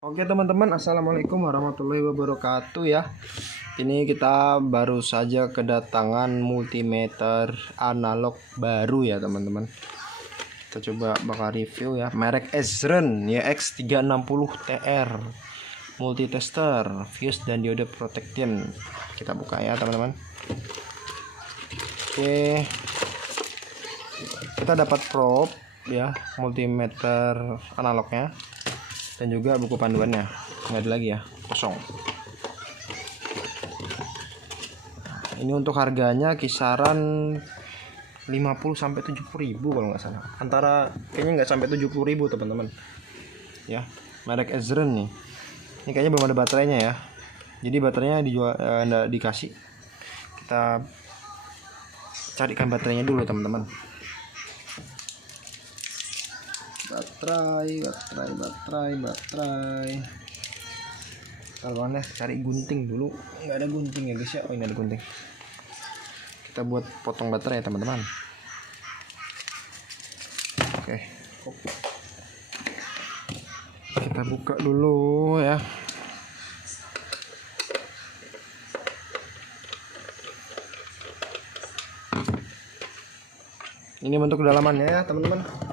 Oke teman-teman, assalamualaikum warahmatullahi wabarakatuh ya. Ini kita baru saja kedatangan multimeter analog baru ya teman-teman. Kita coba bakal review ya, merek Ezren YX360TR, multitester, fuse dan diode protection. Kita buka ya teman-teman. Oke, kita dapat probe ya, multimeter analognya dan juga buku panduannya. Nggak ada lagi ya, kosong. Ini untuk harganya kisaran 50 sampai 70.000 kalau nggak salah. Antara kayaknya nggak sampai 70.000 teman-teman. Ya, merek Ezren nih. Ini kayaknya belum ada baterainya ya. Jadi baterainya dijual nggak dikasih. Kita carikan baterainya dulu teman-teman. Baterai. Kalau aneh cari gunting dulu, nggak ada gunting ya guys ya. Oh, ini ada gunting. Kita buat potong baterai ya teman-teman. Oke, kita buka dulu ya. Ini bentuk kedalamannya ya teman-teman.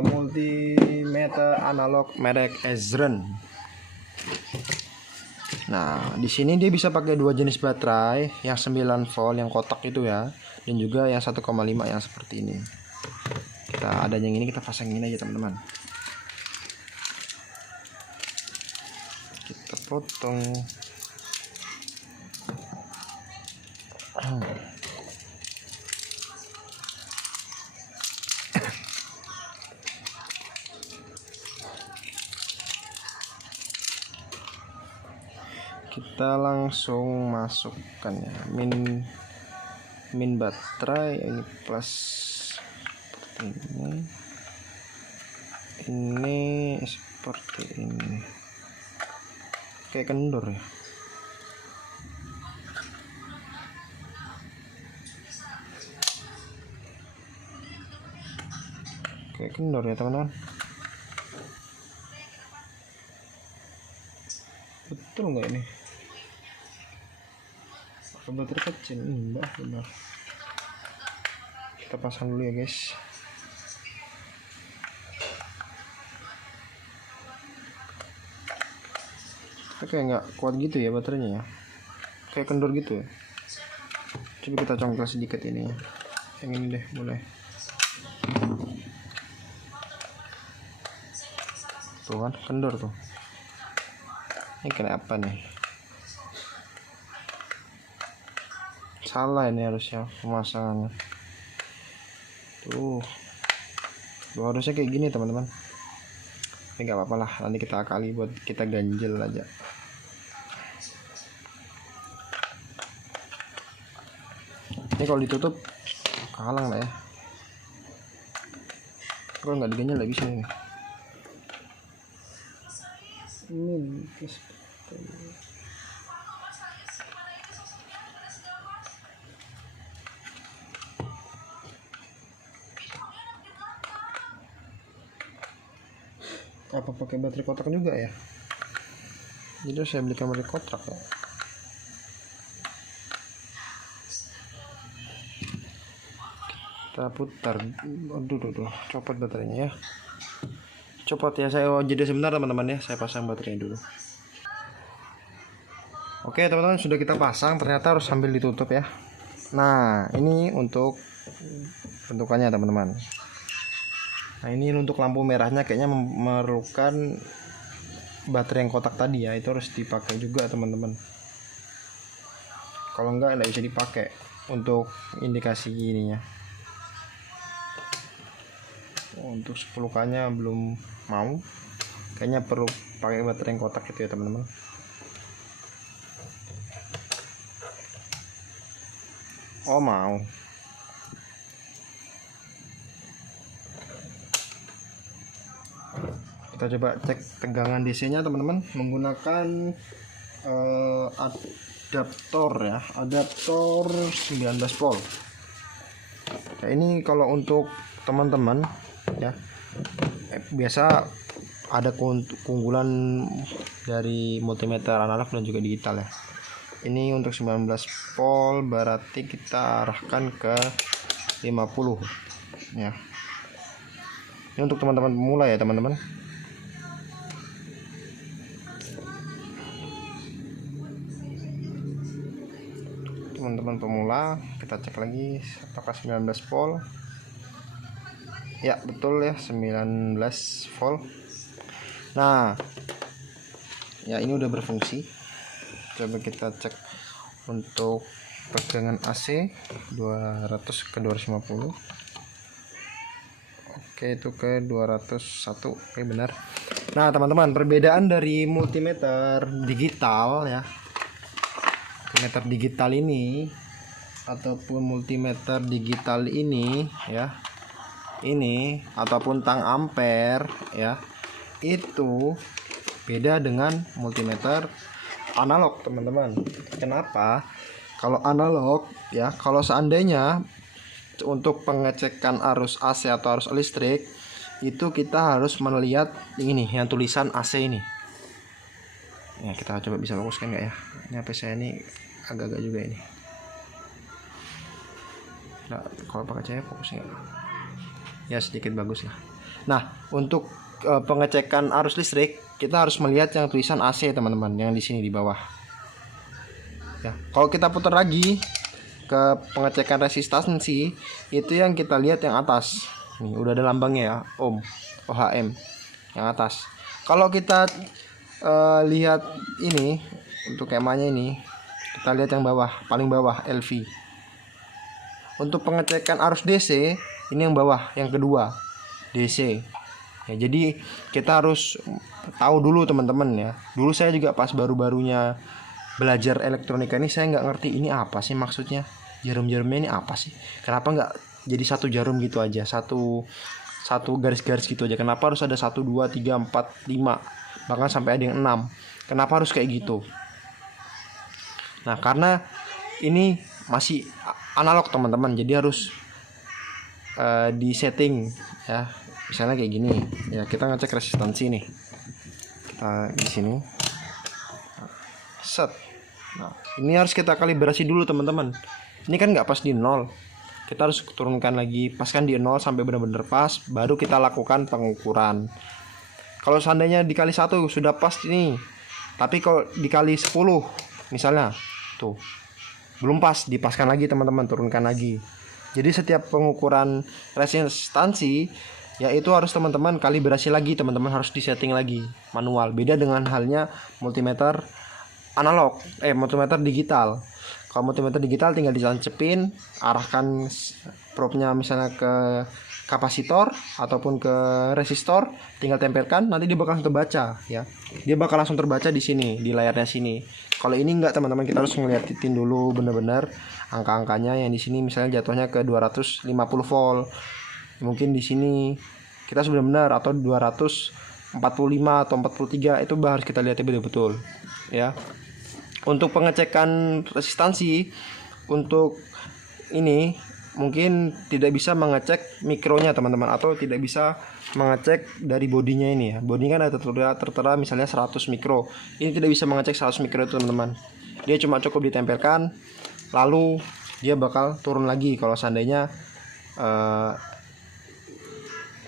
Multimeter analog merek Ezren. Nah, di sini dia bisa pakai dua jenis baterai, yang 9 volt yang kotak itu ya, dan juga yang 1,5 yang seperti ini. Kita ada yang ini, kita pasangin aja teman-teman. Kita potong. Kita langsung masukkan ya, min baterai ini plus ini seperti ini, kayak kendor ya. Kayak kendor ya teman-teman. Betul nggak ini? Pakai baterai kecil, benar. Kita pasang dulu ya guys. Kayak nggak kuat gitu ya baterainya ya, kayak kendor gitu ya. Coba kita congkel sedikit ini, yang ini deh boleh. Tuh kan kendor tuh. Ini kenapa nih? Salah ini harusnya pemasangannya. Tuh harusnya kayak gini teman-teman. Ini nggak apa-apa lah, nanti kita akali buat kita ganjel aja. Ini kalau ditutup kehalang lah ya. Kalau nggak diganjel nggak bisa ini. Apa pakai baterai kotak juga ya? Jadi saya belikan baterai kotak ya. Kita putar. Aduh, copot baterainya ya. Copot ya, saya jeda sebentar teman-teman ya, saya pasang baterainya dulu. Oke teman-teman, sudah kita pasang, ternyata harus sambil ditutup ya. Nah, ini untuk bentukannya teman-teman. Nah, ini untuk lampu merahnya kayaknya memerlukan baterai yang kotak tadi ya, itu harus dipakai juga teman-teman. Kalau enggak bisa dipakai untuk indikasi ininya. Untuk 10K-nya belum mau, kayaknya perlu pakai baterai yang kotak itu ya teman-teman. Oh mau. Kita coba cek tegangan DC-nya teman-teman menggunakan adaptor ya, adaptor 19 volt. Nah, ini kalau untuk teman-teman ya, biasa ada keunggulan dari multimeter analog dan juga digital ya. Ini untuk 19 volt berarti kita arahkan ke 50 ya. Ini untuk teman-teman pemula ya teman-teman. Teman-teman pemula, kita cek lagi apakah 19 volt. Ya betul ya, 19 volt. Nah ya, ini udah berfungsi. Coba kita cek untuk tegangan AC 200 ke 250. Oke, itu ke 201. Oke, benar. Nah teman-teman, perbedaan dari multimeter digital ya, multimeter digital ini ataupun multimeter digital ini ya, ini ataupun tang ampere ya, itu beda dengan multimeter analog teman-teman. Kenapa? Kalau analog ya, kalau seandainya untuk pengecekan arus AC atau arus listrik itu kita harus melihat ini yang tulisan AC ini ya. Kita coba bisa fokuskan nggak ya, ini HP saya ini agak-agak juga ini. Nah, kalau pakai cahaya fokusnya ya sedikit bagus lah. Nah untuk pengecekan arus listrik kita harus melihat yang tulisan AC teman-teman, yang di sini di bawah ya. Kalau kita putar lagi ke pengecekan resistansi, itu yang kita lihat yang atas nih, udah ada lambangnya ya, OHM yang atas. Kalau kita lihat ini untuk kemahnya ini, kita lihat yang bawah, paling bawah LV. Untuk pengecekan arus DC ini yang bawah, yang kedua DC ya. Jadi kita harus tahu dulu teman-teman ya. Dulu saya juga pas baru-barunya belajar elektronika ini, saya nggak ngerti ini apa sih maksudnya, jarum-jarumnya ini apa sih, kenapa nggak jadi satu jarum gitu aja, satu garis-garis gitu aja, kenapa harus ada 1, 2, 3, 4, 5 bahkan sampai ada yang 6, kenapa harus kayak gitu. Nah karena ini masih analog teman-teman, jadi harus di setting ya. Misalnya kayak gini ya, kita ngecek resistansi nih, kita di sini set. Nah ini harus kita kalibrasi dulu teman-teman, ini kan nggak pas di 0, kita harus turunkan lagi, paskan di 0 sampai benar-benar pas, baru kita lakukan pengukuran. Kalau seandainya dikali 1 sudah pas ini, tapi kalau dikali 10 misalnya tuh belum pas, dipaskan lagi teman-teman, turunkan lagi. Jadi setiap pengukuran resistansi ya itu harus teman-teman kalibrasi lagi, teman-teman harus disetting lagi manual. Beda dengan halnya multimeter analog, multimeter digital. Kalau multimeter digital tinggal ditancepin, arahkan probe-nya misalnya ke kapasitor ataupun ke resistor, tinggal tempelkan, nanti dia bakal langsung terbaca ya. Dia bakal langsung terbaca di sini, di layarnya sini. Kalau ini enggak teman-teman, kita harus ngeliatin dulu bener-bener angka-angkanya. Yang di sini misalnya jatuhnya ke 250 volt. Mungkin di sini kita sudah benar, atau 245 atau 43, itu harus kita lihat betul-betul ya. Untuk pengecekan resistansi, untuk ini mungkin tidak bisa mengecek mikronya teman-teman, atau tidak bisa mengecek dari bodinya ini ya. Bodi kan ada tertera misalnya 100 mikro. Ini tidak bisa mengecek 100 mikro itu teman-teman. Dia cuma cukup ditempelkan, lalu dia bakal turun lagi kalau seandainya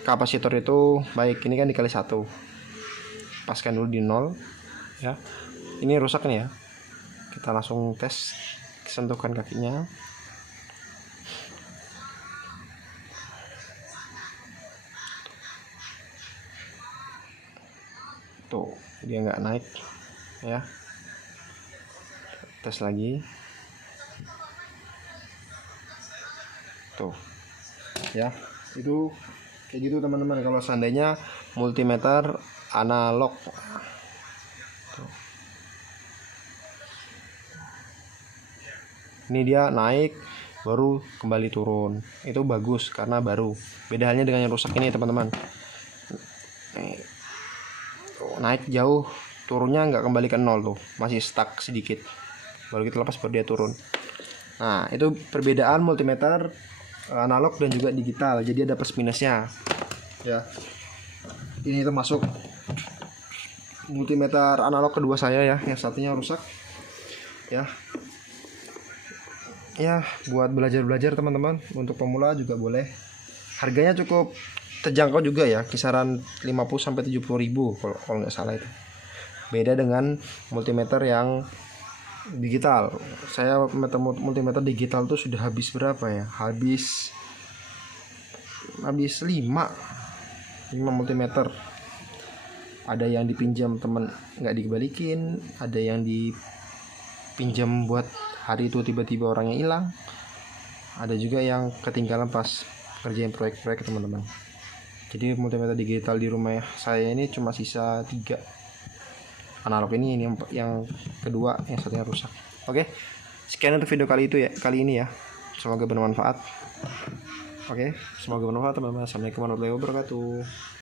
kapasitor itu baik. Ini kan dikali 1, paskan dulu di 0 ya. Ini rusak nih ya, kita langsung tes, sentuhkan kakinya. Tuh dia nggak naik ya, tes lagi tuh ya. Itu kayak gitu teman-teman kalau seandainya multimeter analog. Tuh. Ini dia naik baru kembali turun, itu bagus karena baru. Beda halnya dengan yang rusak ini teman-teman, naik jauh, turunnya nggak kembali ke 0 tuh, masih stuck sedikit, baru kita lepas baru dia turun. Nah itu perbedaan multimeter analog dan juga digital, jadi ada plus minusnya ya. Ini termasuk multimeter analog kedua saya ya, yang satunya rusak ya. Ya buat belajar teman-teman, untuk pemula juga boleh. Harganya cukup terjangkau juga ya, kisaran 50-70 ribu kalau nggak salah itu. Beda dengan multimeter yang digital. Saya multimeter digital tuh sudah habis berapa ya, habis 5 multimeter. Ada yang dipinjam teman nggak dibalikin, ada yang dipinjam buat hari itu tiba-tiba orangnya hilang, ada juga yang ketinggalan pas kerjain proyek-proyek teman-teman. Jadi multimeter digital di rumah saya ini cuma sisa 3 analog ini yang kedua, yang satunya rusak. Oke, sekian untuk video kali ini ya, semoga bermanfaat. Oke, semoga bermanfaat teman-teman. Assalamualaikum warahmatullahi wabarakatuh.